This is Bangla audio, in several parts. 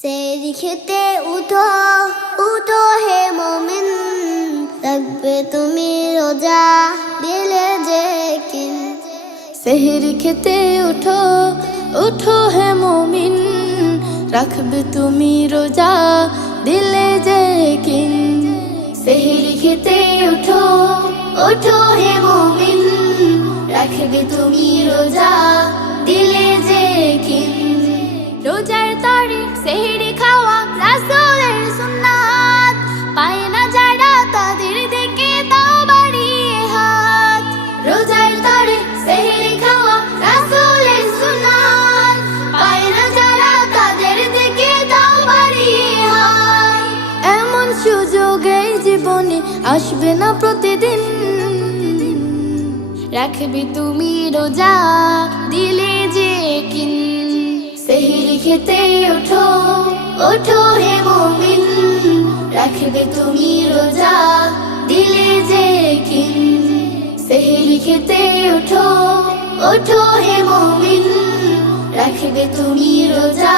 সেহরি খেতে উঠো উঠো হে মুমিন, রাখবে তুমি রোজা দিলে যে কিন। সেহরি খেতে উঠো উঠো হে মুমিন, রাখবে তুমি রোজা দিলে যে কিন। সেহরি খেতে উঠো উঠো হে মুমিন, রাখবে তুমি রোজা দিলে যে কিন। রোজার তরে সেহরি খাওয়া রাসূলের সুন্নাত, পায় না যারা তাদের দিকে দাও বাড়িয়ে হাত। রোজার তরে সেহরি খাওয়া রাসূলের সুন্নাত, পায় না যারা তাদের দিকে দাও বাড়িয়ে হাত। এমন সুযোগ এই জীবনে আসবে না প্রতিদিন, রাখবে তুমি রোজা দিলে যে কিন। সেহরি খেতে উঠো উঠো হে মুমিন, রাখবে তুমি রোজা দিলে যে কিন। সেহরি খেতে উঠো উঠো হে মুমিন, রাখবে তুমি রোজা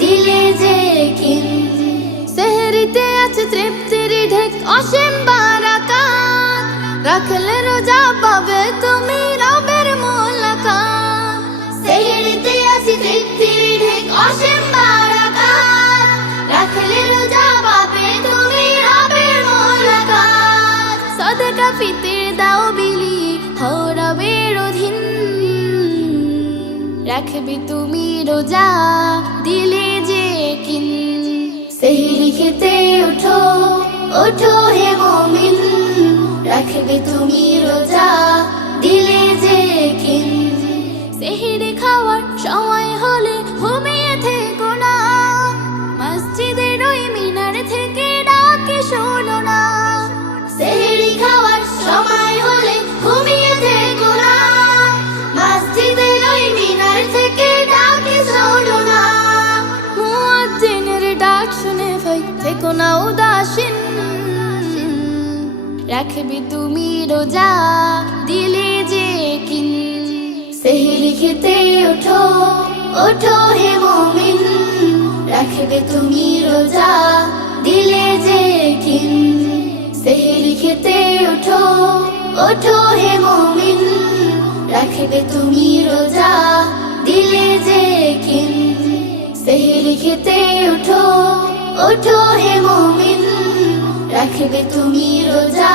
দিলে যে কিন। সেহরিতে আছে তৃপ্তির ঢেক অসীম বারাকাত, রাখলে রোজা পাবে তুমি রবের মোলাকাত। সেহরিতে আছে তৃপ্তির ঢেক অসীম বারাকাত, রাখলে রোজা পাবে তুমি রবের মোলাকাত। সাদকা ফিতর দাও বিলি হও রবের অধীন, রাখবে তুমি রোজা দিলে যে কিন। সেহরি খেতে উঠো উঠো হে মুমিন, রাখবে তুমি রোজা দিলে যে কিন। সেহরি খাওয়ার সময় হলে ঘুমিয়ে থেকো না, মসজিদের ওই মিনার থেকে ডাকে শোনো না। সেহরি খাওয়ার সময় হলে ঘুমিয়ে থেকো না, মসজিদের ওই মিনার থেকে ডাকে শোনো না। মুয়াজ্জিনের ডাক শুনে ভাই থেকো না উদাসীন, রাখবে তুমি রোজা দিলে যে কিন। সেহরি খেতে উঠো উঠো হে মুমিন, রাখবে তুমি রোজা দিলে যে কিন। সেহরি খেতে উঠো উঠো হে মুমিন, রাখবে তুমি রোজা দিলে যে কিন। সেহরি খেতে উঠো উঠো হে মুমিন, রাখবে তুমি রোজা